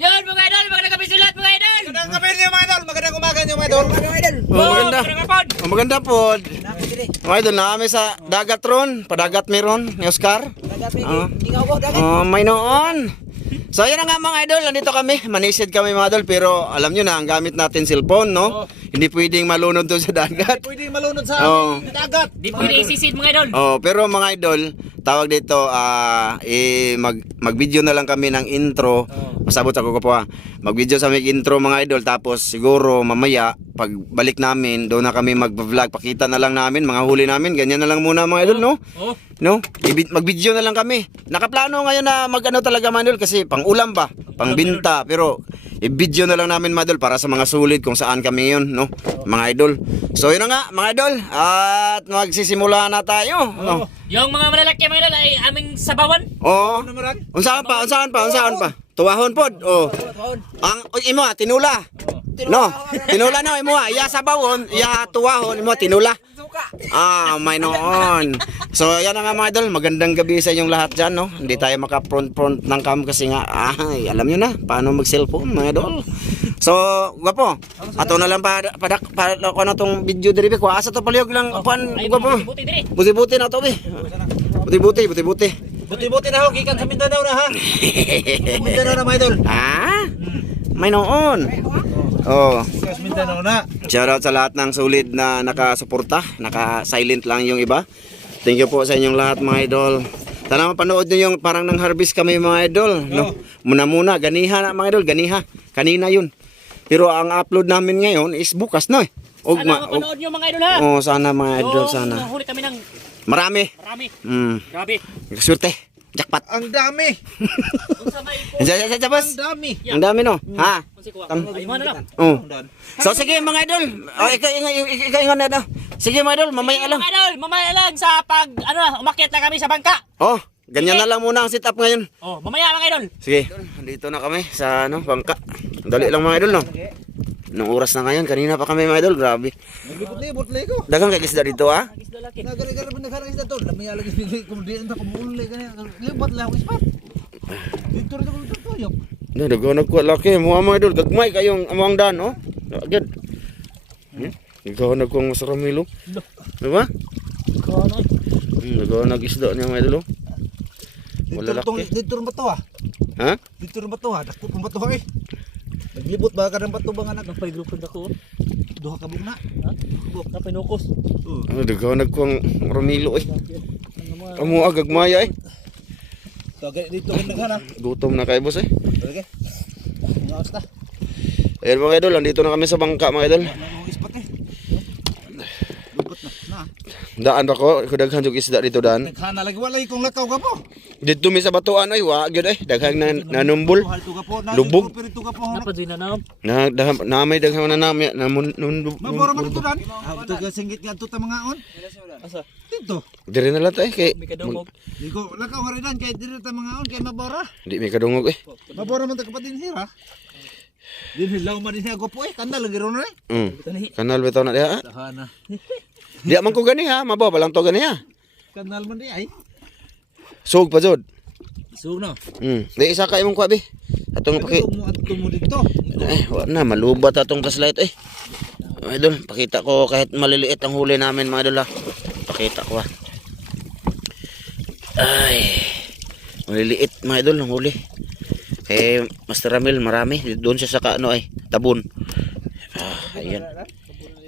Yan mga idol, magandang gabi silat mga idol. Magandang gabi niyo mga idol, magandang umaga niyo mga idol. Maganda. Maganda po. Napili. Mga idol, naami sa dagat ron. Padagat meron ni Oscar. Dagat ingaw ko dagat. May noon. So yun na nga mga idol, nandito kami. Manisid kami mga idol, pero alam nyo na, ang gamit natin cellphone, no? Hindi pwedeng malunod doon sa dagat. Pwede malunod sa Oo. dagat. Di pwede isisid mga idol. Pero mga idol, tawag dito, mag-video na lang kami ng intro. Masabot ako po mag-video sa may intro mga idol, tapos siguro mamaya, pag balik namin, doon na kami mag-vlog. Pakita na lang namin, mga huli namin. Ganyan na lang muna mga idol, no? No? Mag-video na lang kami. Nakaplano ngayon na mag-ano talaga mga idol, kasi pang ulam ba? Pang binta. Pero i-video na lang namin mga idol para sa mga sulit kung saan kami yun, no? Mga idol. So yun na nga mga idol, at magsisimula na tayo. No? Yung mga malalaki mga idol ay aming sabawan. Oo. Unsahan pa? Tuwahon pod. Ang imo tinula. No, tinula no imo iya sabawon, iya tuwahon imo tinula. May noon. So yan na nga mga idol, magandang gabi sa inyong lahat diyan, no. Hindi tayo maka-front ng cam kasi nga alam niyo na paano mag-cellphone mga idol. So, gwapo. Ato na lang para ko na tong video diri ko. Asa to palihog lang upan gwapo. Buti-buti na to bi. Buti-buti. Buti-buti na ho, gikan sa Mindanao na ha. Mindanao na mga idol. May noon. Gikan sa Mindanao na. Shoutout sa lahat ng solid na nakasuporta. Naka-silent lang yung iba. Thank you po sa inyong lahat mga idol. Sana mapanood nyo yung parang nang harvest kami mga idol. No? Muna, ganiha na mga idol, ganiha. Kanina yun. Pero ang upload namin ngayon is bukas na eh. Sana mapanood nyo mga idol ha. Sana mga idol, sana. Huli kami ng Marami. Grabe. Swerte. Jackpot. Ang dami. Boss. Ang dami. Ang dami no. Ha? Ay mo na lang. So sige mga idol. Ikaw ingon na daw. Sige mga idol, mamaya lang. Mga idol, mamaya lang sa pag umakyat na kami sa bangka. Ganyan na lang muna ang setup ngayon. Mamaya mga idol. Sige. Dito na kami sa bangka. Dali lang mga idol no. Nung oras na ngayon, kanina pa kami mga idol, grabe. Libot ko. Dagang kay isda dito ha. Nagara man nagara isda to. Lamay lagi bigay kung di enta kumuli kanya. Libot lang ispat. Dito rin ako tuyok. Dagang nagkuha laki mo mga idol, gagmay kayong among dan oh. Agad. Ikaw nagkuha sa Ramilo. Diba? Dagang nag-isda niya mga idol oh. Wala laki. Dito rin ba to ha? Ha? Dito rin ba to ha? Dako kung ba to ha eh. Naglibot ba ka ng bato ba nga anak? Nagpay-grupod ako. Duha ka bugna. Napay nukos. Dagang nagkuha Ramilo eh. Amo gagmay eh. Tagay dito rin naghana. Gutom na kayo boss eh. Okay. Ngaos ta. Ayan mga idol, andito na kami sa bangka mga idol. Ang ispat eh. Lubot na. Daan ba ko? Daghan jug isda dito daan. Naghana lagi walay kung lakaw ka po. Dito mi sa batuan ay wa gyud ay daghang nanumbol. Lubog. Napadyoy na naam. Na may daghang na nami Mabora man dito dan. Ito ka singgit nga tuta mga on. Asa? Dito. Dire na lang tay kay May kadungog. Diko lakaw nga rin dan kay dito ta mga on kay mabora. di may kadungog eh. Mabora man ta kapatid hira. Din hilaw man din ako po eh kanda lagi ron eh. Kanal bitaw na diha. Dahana. Di man ko gani ha, mabaw lang to gani ha. Kanal man di ay. Sug pa jud. Sug no. Di isa ka imong kuha bi. Atong paki Tumo dito. wa na malubat atong flashlight eh. Idol, pakita ko kahit maliliit ang huli namin mga idol ha. Pakita ko ha. Ay. Maliliit mga idol ang huli. Kay Master Ramil marami doon siya sa kaano ay tabon. Ayan.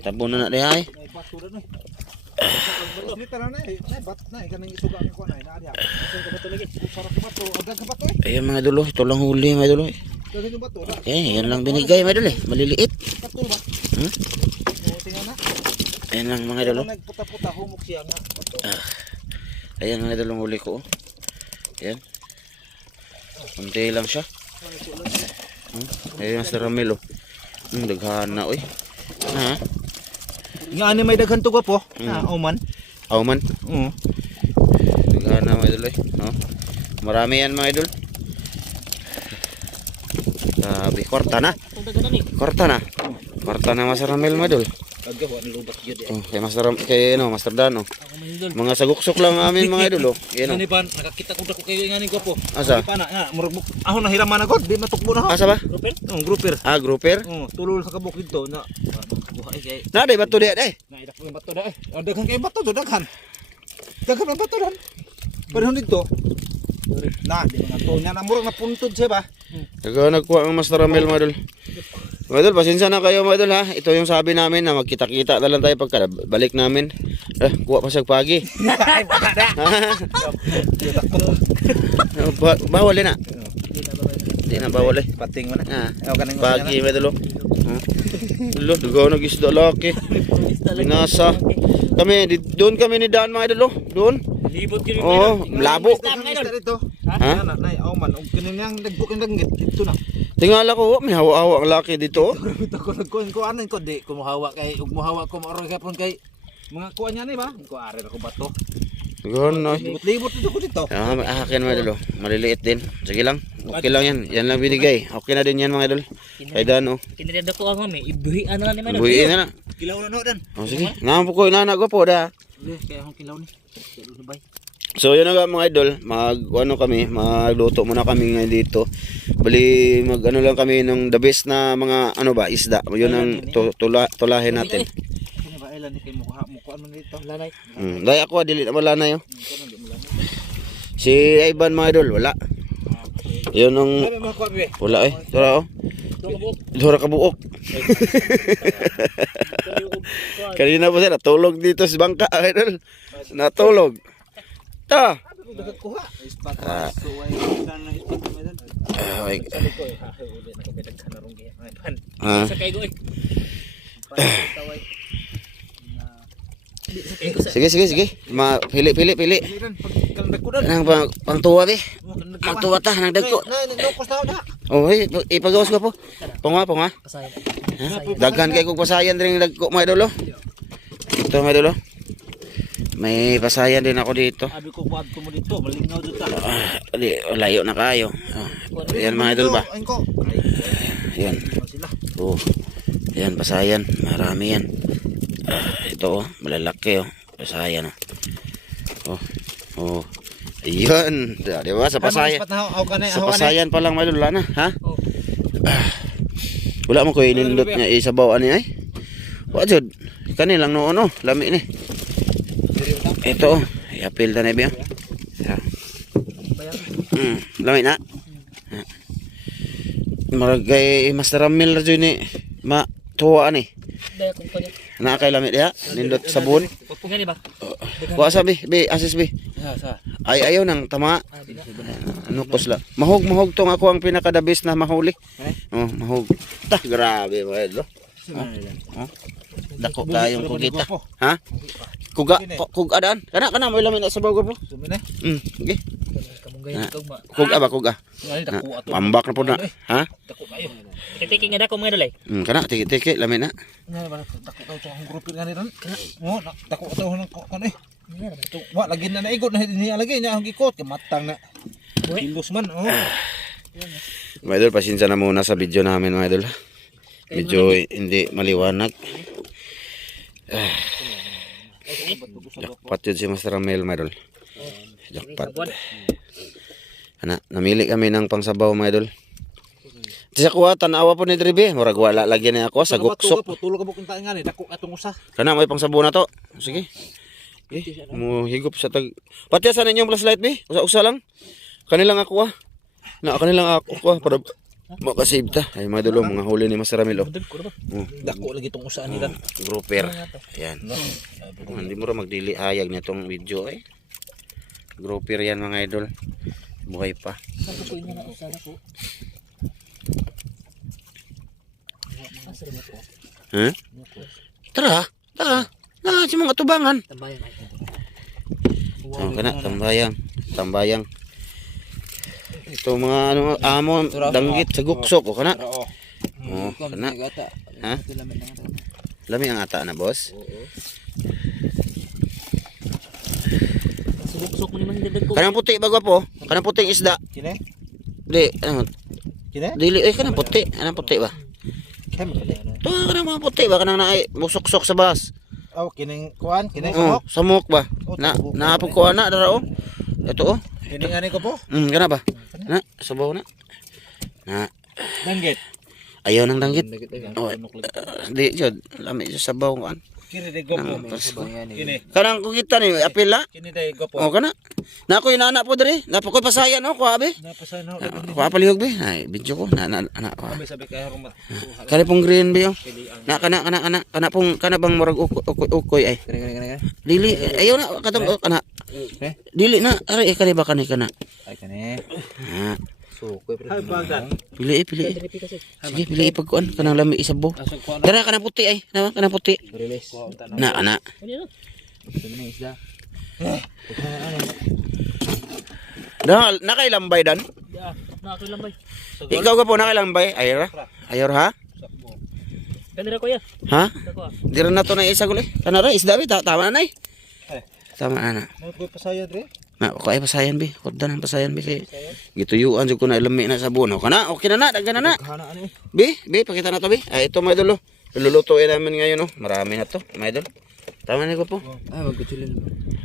Tabon na diha ay. Ayan mga idol, ito lang huli mga idol. Yan lang binigay mga idol eh, maliliit. Ayan lang mga idol. Ayan mga idol ang huli ko. Ayan. Kunti lang siya. Ayan Master Ramil. Daghana oy. Ha? Nga ani may daghan tuga po. Oman. Auman. Daghana mga idol eh. Marami yan mga idol. Sabi, kwarta na. Kwarta na. Kwarta na Master Ramil mga idol. Kay Master Dan Mga saguksok lang amin mga idol oh. Yan Ngani oh. pan nakakita ko dako kayo ngani ko po. Asa? Pa na nga murag ahon na hiraman na god, di matukbo na ho. Asa ba? Grouper? Grouper. Ah, grouper. Tulol sa kabuk dito na buhay kay Na day bato diya day. naidak ko yung bato da. Daghan kay bato do daghan. Daghan ang bato dan. Pero dito. Na, di mga to nya na murag napuntod siya ba? Ikaw nagkuha ng Master Ramel mga idol. Mga idol, pasensya na kayo mga idol ha. Ito yung sabi namin na magkita-kita na lang tayo pagka balik namin. Kuha pa siya pagi. Ay, baka da. Bawal na. Hindi na bawal eh. Pating mo na. Ah, Ayaw ka nang pagi mga idol oh. Dulo, dugaw nag-isda laki. Binasa. Doon kami ni Daan mga idol oh. Doon. Libot yun Oo, labo. dito. Ha? Na, nay, aw man, og kanilang nagbuk ang langgit dito na. Tingala ko, may hawa-hawa ang laki dito. Dito ko nagkuan ko ano ko di ko mohawa kay ug mohawa ko maoro gapon kay mga kuan niya ni ba? Ko are ako bato. Gano'n na. Libot dito ko dito. Akin mga idol. Maliliit din. Sige lang. Okay lang yan. Yan lang binigay. Okay na din yan mga idol. Kay Dan oh. Kinirada ko ang mami. Ibuhian na lang ni Manong. Buhiin na na. Kilaw na no dan. Oh, sige. Nga po ko inanak ko po da. Kaya akong kilaw ni. Sabay. So yun na nga mga idol. Magluto muna kami ngayon dito. Bali mag lang kami ng the best na mga isda. Yun ang tulahin natin. Kani ba ilan ni kay mo kuan man dito. Lanay. Dahil ako dili na malanay oh. Si Ivan mga idol wala. Yun ang Ay mga kuan be. wala eh. Tara oh. Dura ka buok. Kanina po sila natulog dito sa bangka idol. Natulog. Ta. Dagat kuha. Ispat. Suway kan na ispat mo dan. Ay. Ko ha ulit ako bedag kanarong gi. Ay pan. Ah. Sa kay goy. Taway. Sige. Pili. Ilan pag kandag ko dan. Nang pangtuwa be. Pangtuwa ta nang dagko. Na nokos na da. Oh, ipagawas ko po. Punga. Pasayan. Daghan kay kog pasayan diri dagko mga idol oh. Ito mga idol oh. May pasayan din ako dito. Abi ko kuad mo dito, malingaw jud ta. Layo na kayo. Yan mga idol ba? Ay ko. Yan. Sila. Oh. Yan pasayan, marami yan. Ito oh, malalaki oh. Pasayan oh. Oh. Ayun, di ba sa pasayan. Sa pasayan pa lang mga idol na, ha? Oh. Wala mo ko inindot niya isabaw ani ay. Wa jud. Kani lang noon oh, lami ni. Ito oh, i-apil ta na biya. Lami na. Maragay Master Ramil ra jud ni tuwa ni. Daya kung kanya. Na kay lami diha, nindot sabon. Gani ba? Wa sabi, assist be. Sa. Ay ayaw nang tama. Di na. Ano kusla. Mahog tong ako ang pinakadabis na mahuli. Oh, mahog. Ta, grabe ba ito. Oh. Dako tayong kugita. Ha? Kugadaan. Kana mo lamin na sa bago po. Sumina. Okay. Kamunggay ikaw ma. Kuga. Ngani dako ato. Pambak na po na. Ha? Dako kayo. Tiki nga dako mga dalay. Kana tiki lamin na. Ngani ba dako daw ang grupo ngani ron. Mo dako ato nang kon eh. Wa lagi na naigot na niya lagi niya ang gikot kay matang na. Kilos man oh. Mga idol, pasensya na muna sa video namin mga idol. Medyo hindi maliwanag. Jackpot yun si Master Ramel mga idol. Jackpot. Namili kami ng pangsabaw mga idol. Sa kuha, tanawa po ni Dribe. Murag wala lagi na ako sa guksok. Tulog ka bukong tayo ngani dako atong usa. Kana may pangsabaw na to. Sige. Mo higop sa tag. Pati sa ninyong flashlight be. Usa lang. Kanilang ako ah. Kanilang ako para makasave ta. Ay mga idol, mga huli ni Master Ramel oh. Dako lagi tong usa nila. Grouper. Ayan. Hindi mo ra magdili hayag nitong video eh. Grouper yan mga idol. Buhay pa. Tapos ko ina na usala ko. Ha? Tara. Si mga tubangan. Tambayan ay. Oh, kana tambayang. Ito mga amo danggit sa guksok o kana. Oh, kana. Ha? Lami ang ata na, boss. Subok-subok mo naman dadag ko. Kanang puti bago po. Kanang puting isda. Kine? Di, ano? Kine? Dili kanang puti. Anong puti ba? Kame. To kanang mga puti ba kanang naay musok-sok sa bas. Oh, kining kuan, kining Oh, sumok. samok ba? Oh, Na samok. naapog ko ana dara oh. Ito oh. Kining ani ko po. Kana ba? Na sabaw na. Na Danggit. ayaw nang danggit. Danggit ay. Oh, di jud lami sa sabaw kan. Kini day go po. Nang Pasko. Kini. Kanang kukita ni apil la. Kini day go po. Oh kana. Na ako inana po diri. Napo ko pasayan no ko abi. Napasay na Ko palihog bi. Ay video ko na ko. kami sabi kay harong Kani pong green bi oh. Na kana pong kana bang murag ukoy ay. Kani. Dili ayaw na katong kana. Dili na ari kani ba kana. Ay kani. Ha. So, koy pre. Ay bagan. Pili. Sige pili pagkuan kanang lami isabo. Dara kana puti ay. Kana puti. Release. Na ana. Kini isda. Nakailambay dan. Ya, nakakilambay. Ikaw ka po nakailambay. Ayor ha? Kanira ko ya. Ha? Dako. Dira na to na isa guli. Kanara isda bi tama na nay. Eh. Tama na. May koy pasayan re. Na ko ay pasayan bi. Kodda nang pasayan bi kay gituyuan jud ko na ilami na sa buno. Kana okay na daghan na. Hana ani. Bi, pakita na to bi. Ay ito mga idol. Lulutuin namin ngayon no. Marami na to, mga idol. Tama ni ko po. Ay magkutsilin.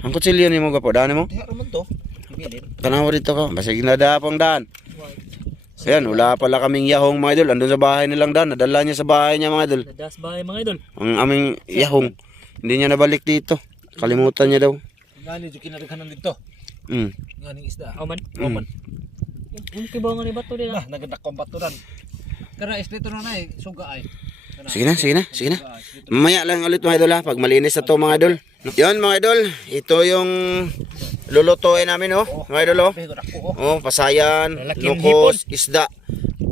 Ang kutsilyo ni mo gapo, daan mo. Diha raman to. Bilin. Tanaw dito ka. Basig na dapang daan. Ayan, wala pala kaming yahong mga idol. Andun sa bahay nilang daan. Nadala niya sa bahay niya mga idol. Nadas bahay mga idol. Ang aming yahong. Hindi niya nabalik dito. Kalimutan niya daw. Ngani jud kinadaghanan dito. Ngani isda. Oman. Mm. Ang kibangan ni bato din. Nah, nagadak kombaturan. Kana islito na nay, suga ay. Sige na. Mamaya lang ulit mga idol ha. Pag malinis na to mga idol. Yun mga idol. Ito yung lulutuin namin oh. Mga idol oh. Oh, pasayan, Lalaking lukos, isda.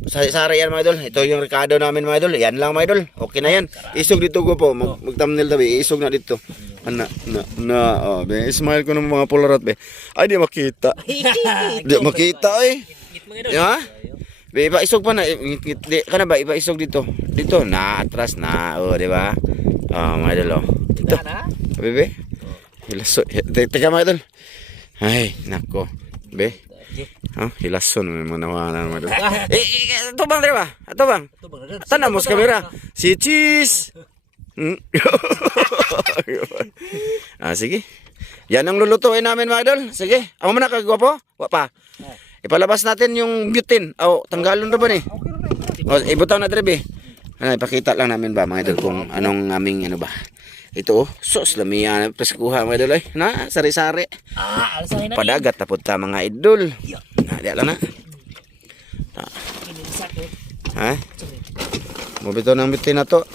Sari yan mga idol. Ito yung rekado namin mga idol. Yan lang mga idol. Okay na yan. Isog dito ko po. Mag-thumbnail tabi. Isog na dito. Oh, be. Smile ko ng mga polarat be. Ay di makita. Di makita eh. Git mga idol. Ha? Be, iba isog pa na. Di, kana ba? Iba isog dito. Dito na. Atras na. Oh, di ba? Oh, mga idol oh. Dito. Bebe. Hilaso. Teka mga idol. Ay, nako. Be. Oh, hilason mo nawanan mo. Ito bang dre ba? Ito bang? Tanam mo sa kamera. Si Cheese. Sige. Yan ang lulutuin namin mga idol. Sige. Amo na kagwapo? Wa pa. Ipalabas natin yung butane. Oh, tanggalon ra ba ni? Oh, ibutaw na dre be. Ano, ipakita lang namin ba mga idol kung anong aming ano ba. Ito oh, sos lamiya preskuha mga idol ay. Na, sari-sari. Alsahin na. Padagat tapod ta mga idol. Na, di lang na. Ha? Mabito ng bitin na to.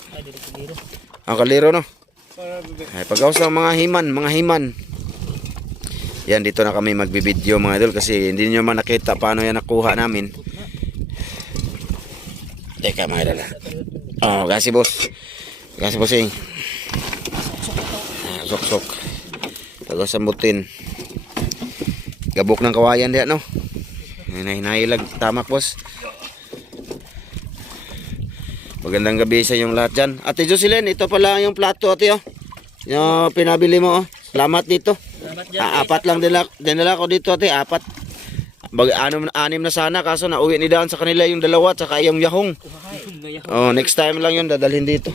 Ang kaliro no. Ay, pag-awas ng mga himan. Yan, dito na kami magbibideo mga idol kasi hindi nyo man nakita paano yan nakuha namin. Teka mga idol. Oh, gasi boss. Gasi bossing. Sok. Tagaw sambutin. Gabok ng kawayan diyan no. Hinahilag tamak boss. Magandang gabi sa inyong lahat dyan. Ate Jocelyn, ito pala yung plato ate oh. Yung pinabili mo oh. Salamat dito. Salamat dyan. Apat lang dinala ko dito ate, apat. Anim na sana kaso nauwi ni Daan sa kanila yung dalawa at saka yung yahong. Oh, next time lang yun dadalhin dito.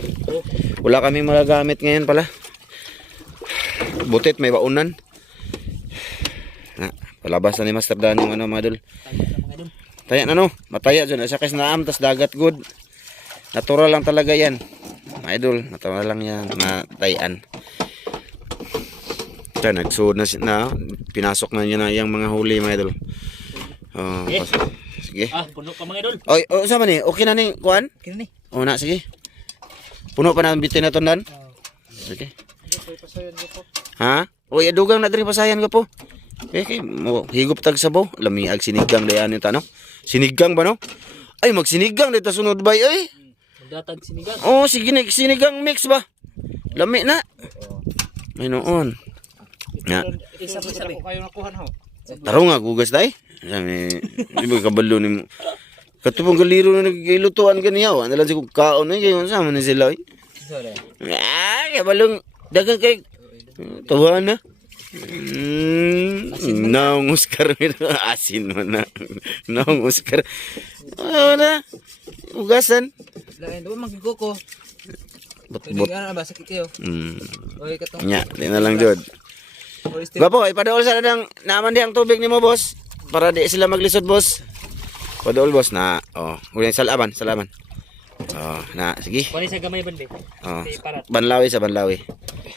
Wala kaming magagamit ngayon pala. Butit may baunan. Palabas na ni Master Dan yung ano mga dul. Taya na no, mataya dyan. Asa kasi naam, tas dagat good. Natural lang talaga yan. Mga idol, natural lang yan. Matayan. Ito, nagsuod na, pinasok na niya na yung mga huli mga idol. Oh, sige. Puno ka mga idol. Oy, sama ni, okay na ni, kuan? Kini ni. O na, sige. Puno pa na ang bitin na tondan? Sige. Ha? Oy, adugang na diri pasayan ko po. Okay, higop tag sabaw. Lamiag sinigang dayan yung tanong. Sinigang ba no? Ay, magsinigang dito sunod ba ay? Magdatag sinigang. Oh, sige, sinigang mix ba? Lami na. May noon. Na. Isa po sabi. Kayo nakuha na ho. Taro nga, gugas day. Sabi, di ba kabalo ni mo. Katupang galiro na nagilutuan ganiyaw. Ano lang siya kaon na kayo. Sama na sila. Kabalong. Dagang kay. Tuwa na. Naong Oscar. Asin mo na. Naong Oscar. Ano na. Ugasan. Lain do magiguko. But. Nga na ba sakit kayo? Oy katong. Nya, di na lang jud. Gapo, ipaduol sa nang naman di ang tubig nimo, boss. Para di sila maglisod, boss. Paduol, boss na. Oh, uling salaman. Oh, na sige. Kunin sa gamay bande. Oh, Okay, parat. banlawi sa banlawi.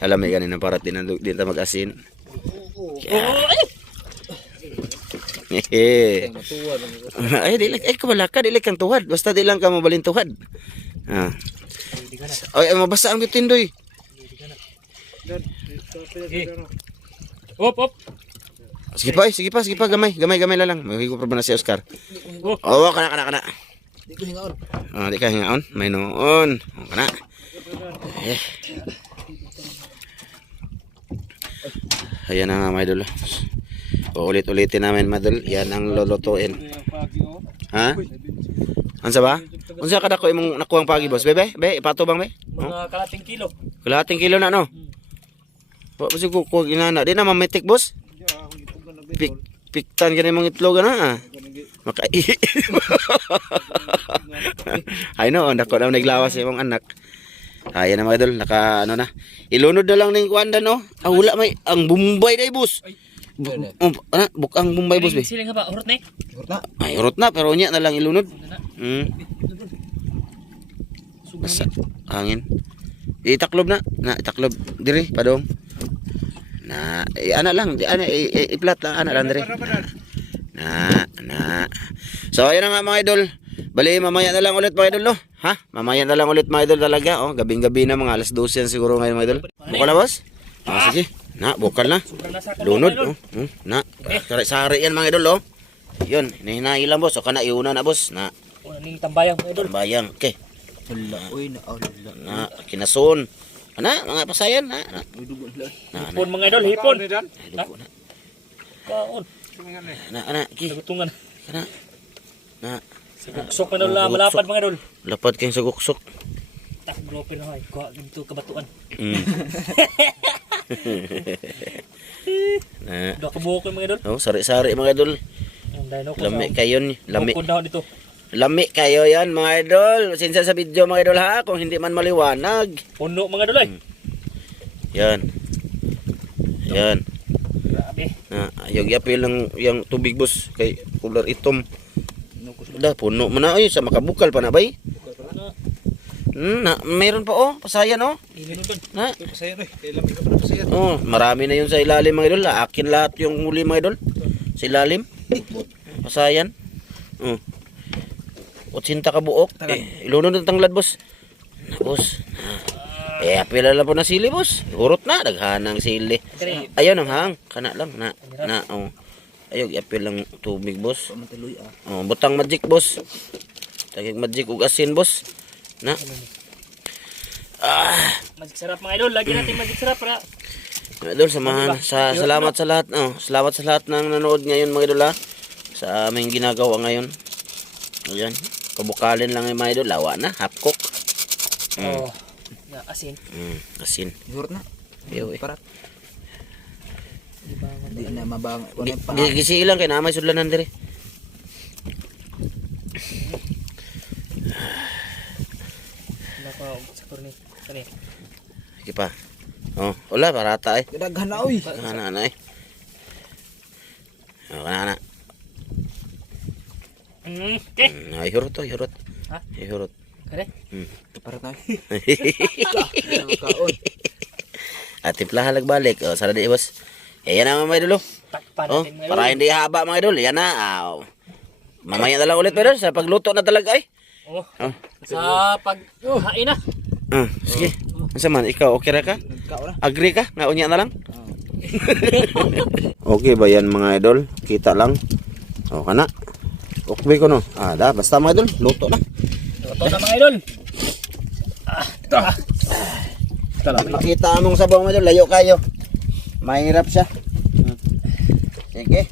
Alam mo ganin ang parat din ta mag-asin. Hehe. Ay, dili kabala ka, dili kang tuhad. Basta di lang ka mabalin tuhad. Ah. Ay, mabasa ang bitindoy. Op. Sige pa, gamay la lang. Mahigo pa ba na si Oscar? Oh, kana. Di ko hingaon. Ah, di ka hingaon, may noon. Oh, kana. Eh. Ayan na nga, mga idol. O, ulit-ulitin namin, mga idol. Yan ang lulutuin. Ha? Ansa ba? Unsa kada ko imong nakuhang pagi, boss? Be, ipato bang be? Mga kalating kilo. Kalahating kilo na, no? Wa kasi ko inana. Di na mamitik, boss. Piktan ka na mong itlog na, ah. Makai. Ay no, dako na naglawas sa imong anak. Ayan na mga idol, naka ano na. Ilunod na lang ning kuanda no. Ah, wala may ang Bombay dai, boss. Bukang Bombay, boss be. Siling ba urot na. Ay, urot na pero unya na lang ilunod. Basta hangin. Itaklob na. Itaklob diri padong. Na, ana lang, i-flat lang ana lang diri. Na. So ayun na nga mga idol. Bali mamaya na lang ulit mga idol no. Ha? Mamaya na lang ulit mga idol talaga. Oh, gabing-gabi na mga alas 12 yan siguro ngayon mga idol. Bukal na, boss? Ah, sige. Na, bukal na. Lunod. Na. Sari yan mga idol oh. Yun, hinahinay lang boss. O kana iuna na boss. Na. Ning tambayang mga idol. Tambayang. Okay. Wala, oy na. Na, kinason. Ana, mga pasayan na. Hipon mga idol, hipon. Dugo na. Kaon. Ana, ki. Nagutungan. Kana. Na. Suksok mga idol, malapad mga idol. Lapad kayong saguksok. Tak groper na ay kuha dito kabatuan. Na. Dako buhok mga idol. Oh, sari-sari mga idol. Ang dino ko. Lami kayo ni. Lami. Bukod na dito. Lami kayo yan mga idol. Sinsa sa video mga idol ha. Kung hindi man maliwanag. Puno mga idol ay. Yan. Yan. Grabe. Na, yung yapil ng yung tubig boss. Kay cooler itom. Da, puno man na. Ay, sa makabukal pa na bay. Na, meron pa oh. Pasayan oh. Ilunod doon. Na. Pasayan oy, kay lamig ka pa pasayan. Oh, marami na yun sa ilalim mga idol. Akin lahat yung muli mga idol. Sa ilalim. Pasayan. Oh. 80 ka buok. Ilunod ng tanglad, boss. Na, boss. Apila lang po na sili, boss. Urot na. Daghanang sili. Ayun ang hang. Kana lang. Na, oh. Ayun, apil lang tubig, boss. Oh, butang magic, boss. Tagig magic ug asin, boss. Na. Magic sarap mga idol. Lagi natin magic sarap para. Mga idol, samahan. Salamat sa lahat. Oh, salamat sa lahat ng nanood ngayon, mga idol, ha. Sa aming ginagawa ngayon. Ayan. Kabukalin lang yung mga idol. Lawa na. Half cook. Oh. Na asin. Asin. Yur na. Ayaw eh. Parat. Di na mabang. Gisi ilang kay namay sudlanan dire. Naka sa kurni. Kani. Sige pa. Oh, wala parata eh. Daghan na oy. Kana na eh. Oh, kana na. Okay. Ay, hurot to, hurot. Ha? Ay, hurot. Kare. Parat na. Kaon. At timplahan balik. Oh, sana di boss. Yan na mga idol. Takpan Oh, natin mga idol. para hindi haba mga idol. Yan na. Oh. Mamaya na lang ulit mga idol sa pagluto na talaga eh. Oh. Oh. Sa paghain na. Sige. Asa man ikaw okay ra ka? Agree ka? Nga unya na lang? Okay ba yan mga idol? Kita lang. O kana. Okay ko no. Da basta mga idol, luto na. Luto na mga idol. Makita among sabaw mga idol, layo kayo. Mahirap siya. Sige.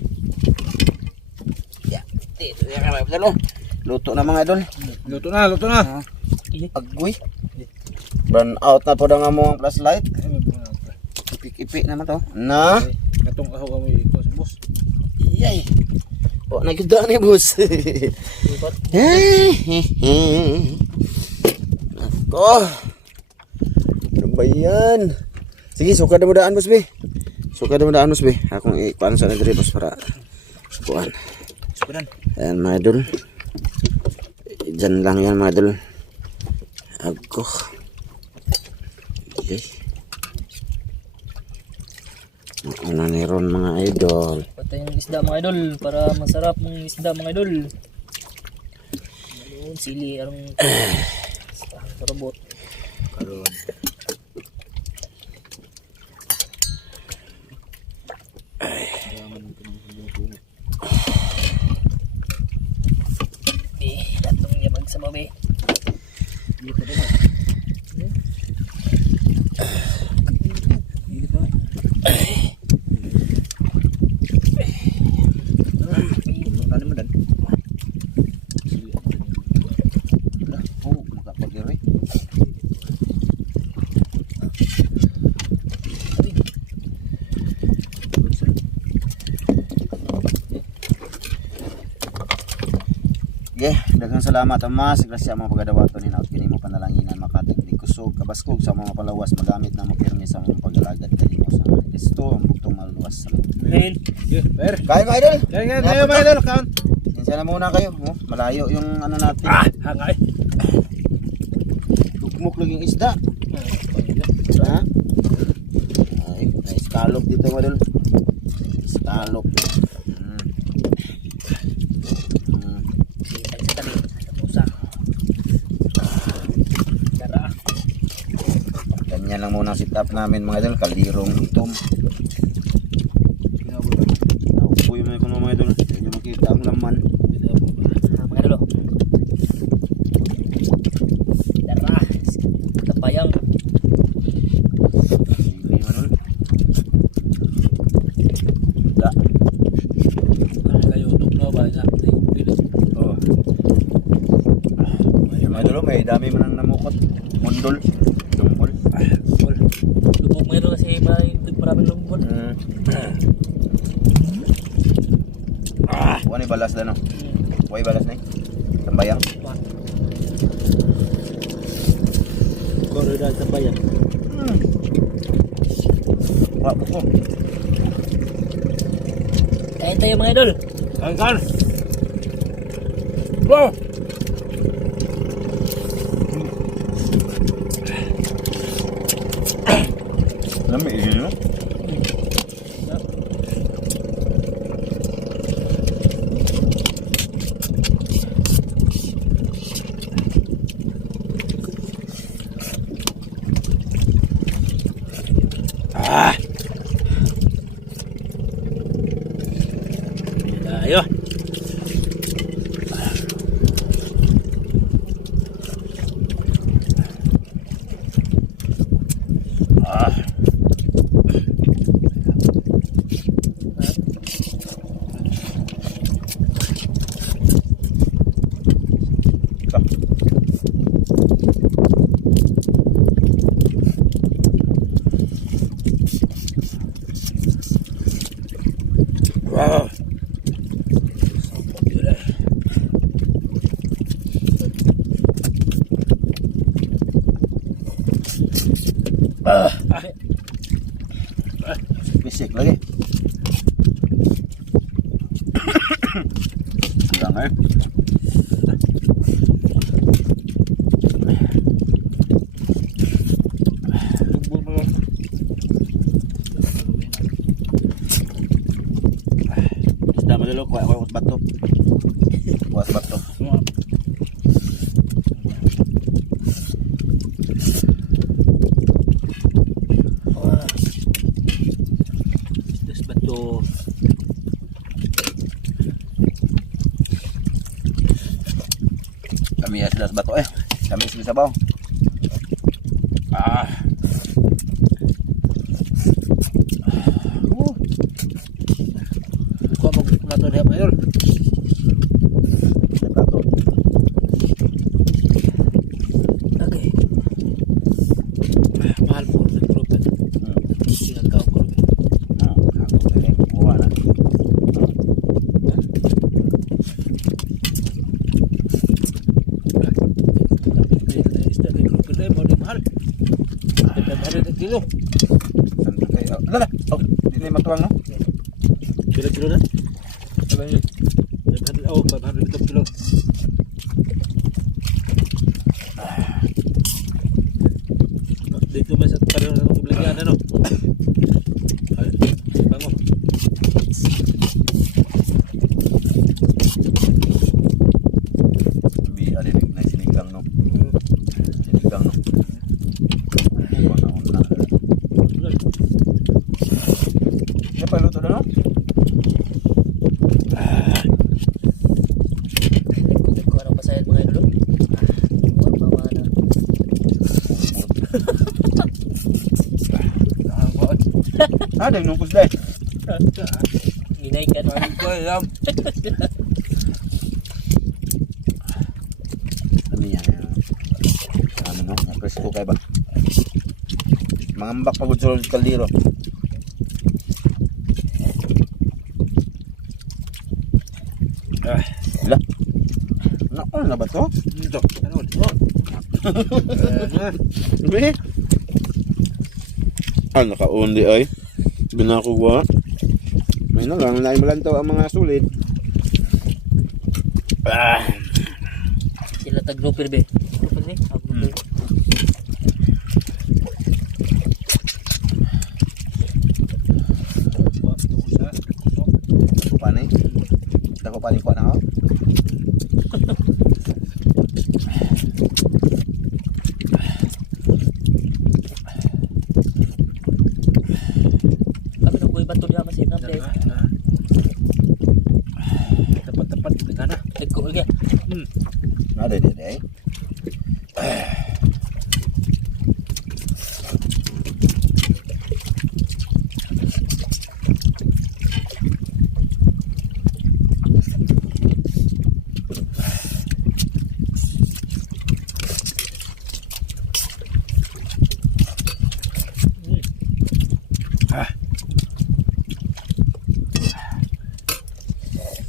Ya, dito ya ka mga luto na mga idol. Luto na. Agoy. Burn out na po ang among flashlight. Ipik-ipik naman to. Na. Katong aho kami ito sa boss. Yay. O, nagkita ni boss. Ako. ba yan? Sige, suka na mo daan, boss, be. Suka na mo daan, boss, be. Akong ikuan sa nagre, boss, para kuan. Sukuran. Ayan, mga idol. Diyan lang yan, mga idol. Ako. Okay. Ano ni Ron, mga idol? Patay yung isda mga idol para masarap ng isda mga idol. Ayun, sili ang robot. Karon. Datong niya magsama be. Ano mo dan? Oh, makapagiri. Okay, daghang salamat Mas, grasya mo pagadawaton ni naot kini mo panalanginan makatag di kusog kabaskog sa mga palawas magamit na mo pirmi sa mga pagalagad kanimo sa Kristo ang bugtong maluwas sa Amen. Ber. Kayo mga idol. Kaya mga idol, count. Minsan na muna kayo, oh, malayo yung ano natin. Hangay. Tugmok lang yung isda. Ha? Ay, may scallop dito mga idol. Scallop. Ganyan lang muna ang sit up namin mga idol, kalirong itom. Uy, may kuno mga idol, hindi makita ang laman. Mga idol. Dara. Tapayang. Sige mga idol. Da. Kayo tugnaw ba na? Oh. Ay, mga idol, may dami man ang namukot. Mundol. Lumbol. Lubog mga idol kasi maraming lubog. Wala ni balas na no? Wala balas na eh. Tambayang. Korida tambayan. Wala po. Kain tayo mga idol. Kan. Bro. Lami ini no? Ayo. Wow. Bisik lagi. Kurang eh. Isda madalo kuat batok. Kuat batok. Des bato. Kami ya sudah batok eh. Kami sudah sabaw. Kau mau nato dia mayor. Batok. Okay. Mahal po sa grupo. Sinagaw ko. Ako dire wala. Isda may grupo na mo di mahal. 500 ang kilo. Saan ba kayo? Lala! Oh, di na matuwang no? Kilo na. Ano yun? 500, oh, 500 ang kilo. Dito man sa pareho na itong iblagyan, ano? Ay, bango. Sabi, alinig na sinigang no? Sinigang no? Una. Ano pa luto na no? Kung anong pasayad mga idol. Mamana. Ada yang nungkus deh. Ginaikan. Ano yan? Ano no? Presko kayo ba? Mangambak pagod sa kaldero. Wala. Ano na ba to? Ito. Ano? Hindi. Nakaundi ay. Binakuha. May na lang, naimalantaw ang mga sulit. Sila tag-grouper be. Grouper be? Grouper. Panay. Dako panay ko na ako. Kami nung buhay bato niya masin na play. Tepat-tepat di sana. Teko lagi. Ada deh.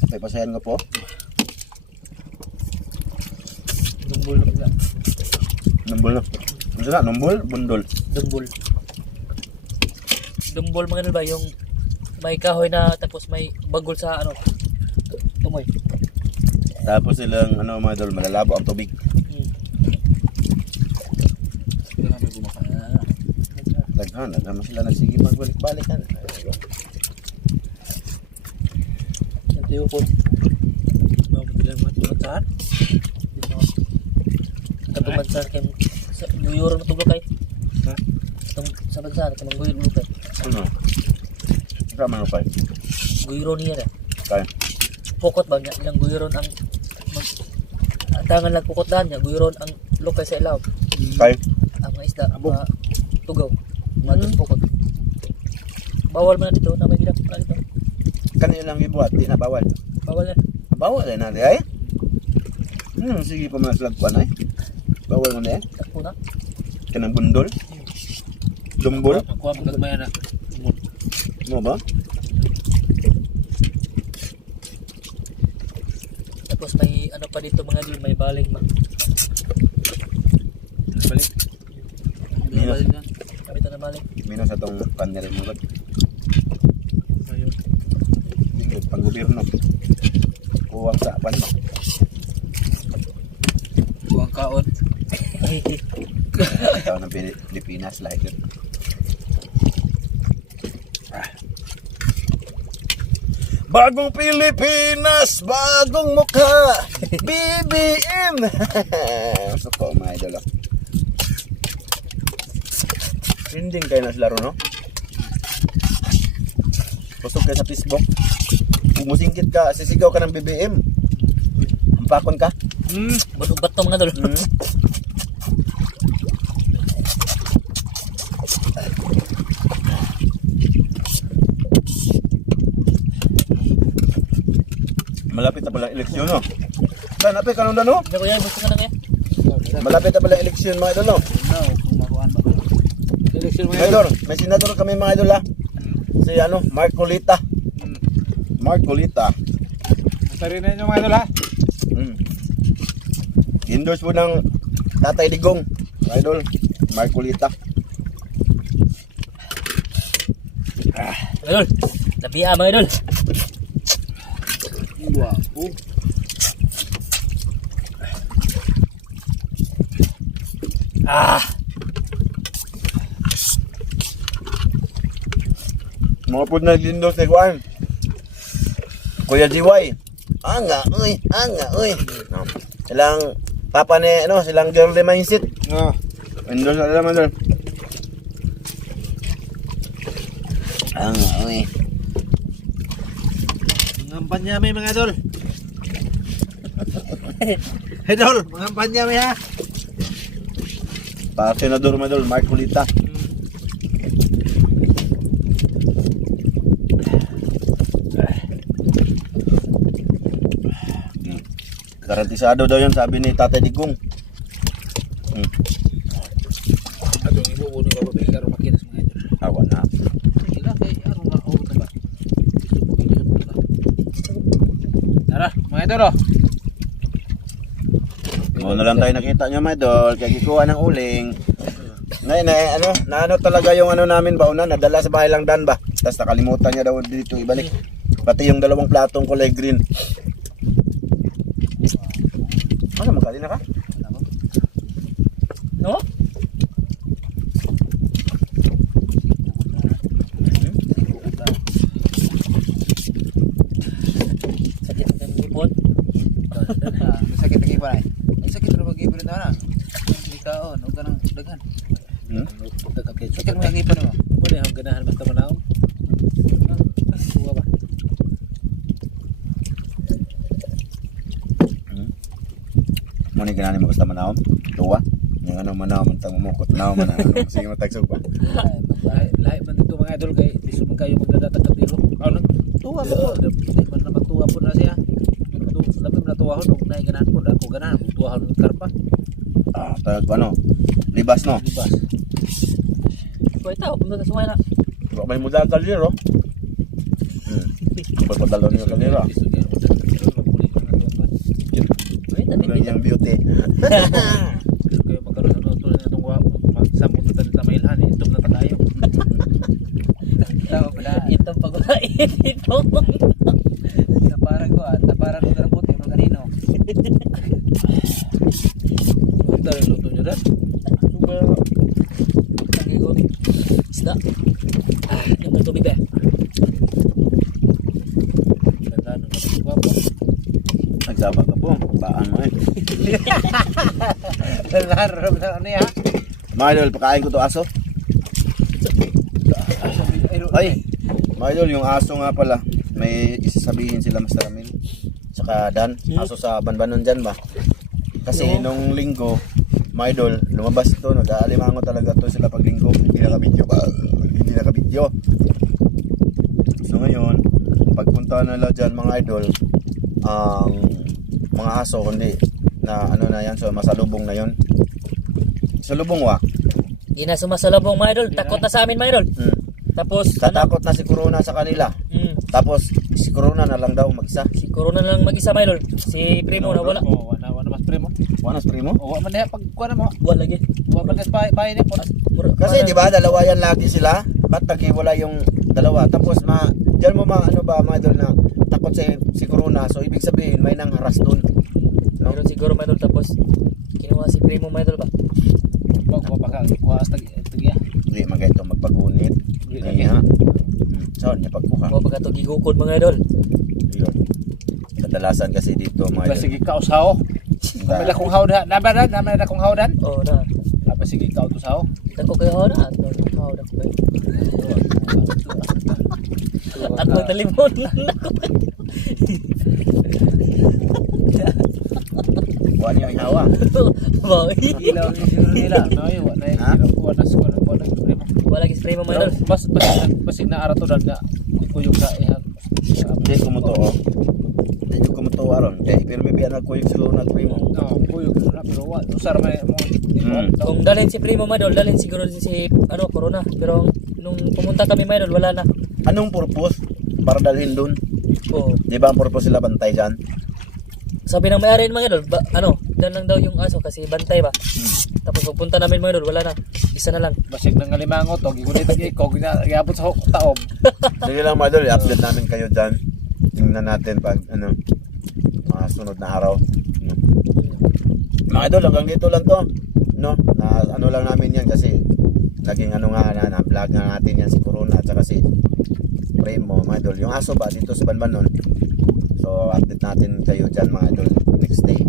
May pasayan nga po. Dumbul na pula. Numbol na. Ano na? Numbol? Bundol. Dumbul. Dumbul mga idol ba yung may kahoy na tapos may bagol sa ano tumoy. Tapos silang ano mga idol, malalabo ang tubig. Daghan naman sila nagsige magbalik-balikan. Tiyo po. Mau bilang matulan. Katumansan kay sa guyuron matulog kay. Ha? Tung sa bansa tamang guyuron mo kay. Ano? Sama pa. Guyuron niya ra. Kaya. Pokot ba niya ilang guyuron ang ang tangan lang pokot dan niya guyuron ang lokay sa ilaw. Kaya. Ang mga isda mga tugaw. Mga pokot. Bawal man dito na may gidap na dito. Kanila lang gibuhat, di na bawal. Bawal na. Bawal na ay. Sige pa mga slag pa na eh. Bawal mo na eh. Ako na. Kanang bundol. Dumbol. Kuha mo kagmaya na. Mo ba? Tapos may ano pa dito mga dil, may baling ma. Balik. May baling na. Kami ito na baling. Minus atong kanyarin mo gud. Ayun. Pang gobyerno. Kuwang sa pan mo. Buang kaon. Ikaw ng Pilipinas like it. Bagong Pilipinas, bagong mukha. BBM. Suko mga idol. Trending kayo na sila ron, no? Pusok kayo sa Facebook. Musingkit ka, sisigaw ka ng BBM. Ampakon ka. Ba't to mga dol? Malapit na pala eleksyon, no? Dan, apay kanong no? Hindi ko yan, gusto ka na nga. Malapit na pala eleksyon, mga idol, no? Election Mga idol, may senador kami, mga idol, ha? Si, ano, Mark Colita. Mark Colita. Tari na nyo mga idol ha? Endorse po ng Tatay Digong, mga idol, Mark Colita. Idol. Labia mga idol. Guwapo. Ah. Mga po na dindos ni Juan. Kuya Jiway. Anga, uy. No. Silang papa ni ano, silang girl de mindset. Ah. Endos na naman doon. Anga, uy. Mangampan niya may mga idol. Idol, mangampan niya may ha. Para senador mo doon, Mark Kulita. Garantisado daw yun, sabi ni Tatay Digong. Ato ang ibo ni Baba Bigay karo makinas mga idol. Awan na. Sila kay ano nga o na ba? Gusto ko yun pala. Tara, mga idol oh. Ngayon na lang tayo nakita nyo, mga idol, kaya kikuha ng uling. Ngayon, ano talaga yung ano namin ba, nadala sa bahay lang Dan ba? Tapos nakalimutan niya daw dito ibalik. Pati yung dalawang platong kulay green. Ano, magkali na ka? No? Sakit ng lipot. Sakit lagi pa ay. Ang sakit ra bagi pa na. Hindi ka on, og kanang daghan. Sakit mo lagi pa mo. Mo ang ganahan basta manaw. Suwa ba? Muna ginani mo gusto manawam? Tuwa? Yung ano manawam, ang tamumukot na man. Sige matagsog ba? Lahi man dito mga idol kay biso man kayo magdadatag ka biro. Ano? Tuwa pa po. Di man naman tuwa po na siya. Labi na tuwahon og nay ganahan po ako ganahan tuwahon ng karpa. Ah, tawag ano? Libas no? Libas. Kuya tao, pumunta sa na. Baka may muda ang kaliro. Pagpadalo niyo kaliro. Biso kay magmuli man ato pa. Uy, Ano yung beauty? Kayo magkaroon ng tulad ng itong magsamot na talita mailhan eh. Itom na tagayo. Tama pala. Itong pag-uhain. Itong. Naparang ko na puti mga kanino. Ito rin luto nyo rin. Super. Tangi ko. Isda. Yung mga tubig ba? Ganda nung napagwa po. Nagsaba ka po. Baan mo eh. Laro na ano ya? Mga idol, pakain ko to aso. Ay, mga idol, yung aso nga pala. May isasabihin sila Master Ramil. Saka Dan, aso sa Banbanon dyan ba? Kasi nung linggo, mga idol, lumabas ito. Nag-aalimango talaga to sila pag linggo. Hindi nakabidyo. So ngayon, pagpunta nila dyan mga idol, ang mga aso, kundi na ano na yan, so masalubong na yon. Salubong wa. Di na sumasalabong mga idol. Takot na sa amin mga idol. Tapos, Tatakot na si Corona sa kanila. Tapos si Corona na lang daw mag-isa. si Corona na lang mag-isa mga idol. Si Primo na wala. Oo, wala mas primo. Wanas primo? Oo, man diha pag kuha na mo. Wala lagi. Wa man pa ni po. Kasi di ba dalawa yan lagi sila? Ba't naghiwala yung dalawa? Tapos diyan mo ano ba mga idol na takot si Corona. So ibig sabihin may nang haras doon. No? Meron siguro mga idol. Tapos, kinuha si Primo mga idol ba? Wag pa kuha as tagya. Hindi magayto magpagunit. Hindi ha. Saan niya pagkuha? O pagka ito gigukod mga idol. Yun. Kadalasan kasi dito mga idol. Sige ka usaw. Namala kong hawdan. Namala kong hawdan. Oo na. Apa sige ka usaw. Dako kayo na. Dako kayo. At magtalimon. Kuha niya yung hawa. Boy. Ilaw ni siguro nila. Ay, wa na primo. Wala kis Primo mga idol. Basig na arato dan nga kuyog sa ihang. Hindi kumutuo. Hindi kumutuo aron. Pero may biyan nagkuyog sila nagprimo. No, kuyog na pero wa usar may mo. Kung dalhin si Primo mga idol, dalhin siguro din si Corona. Pero nung pumunta kami mga idol, wala na. Anong purpose para dalhin doon? Oo. Di ba ang purpose sila bantay dyan? Sabi ng may-ari mga idol, hagdan lang daw yung aso kasi bantay ba. Tapos pagpunta namin mga idol, wala na. Isa na lang. Basig ng alimango to, gigunit ang ikog, iabot sa taob. Sige lang mga idol, i-update namin kayo dyan. Tingnan natin pag mga sunod na araw. No? Mga idol, hanggang dito lang to. No? Na ano lang namin yan kasi naging na vlog nga natin yan si Corona at saka si Primo mga idol. Yung aso ba dito sa Banbanon. So update natin kayo dyan mga idol next day.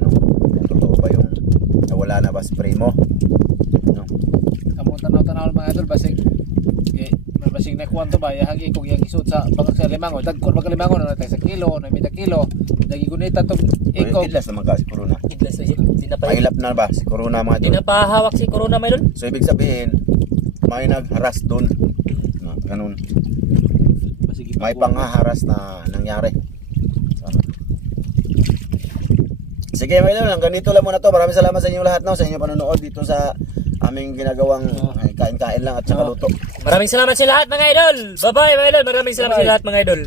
Ano, kung totoo ba yung nawala na ba si Primo. No? Kamu tanaw-tanaw mga idol, basig basig na kuwan to ba, yung ikog yung isut sa bangag sa limango, dagkon baka limango na natin sa kilo, na may kilo, nagigunita tong ikog. Idlas naman ka si Corona. Iglas so, di na pa. Mahilap na ba si Corona mga Di idol? na pa hawak si Corona mga idol. So ibig sabihin, may nagharas doon. No, ganun. Basig May panghaharas na nangyari. Sana. Sige, may lang. Ganito lang muna to. Maraming salamat sa inyo lahat no, sa inyong panonood dito sa aming ginagawang kain-kain lang at saka luto. Maraming salamat sa lahat mga idol. Bye-bye mga idol. Maraming salamat sa lahat mga idol.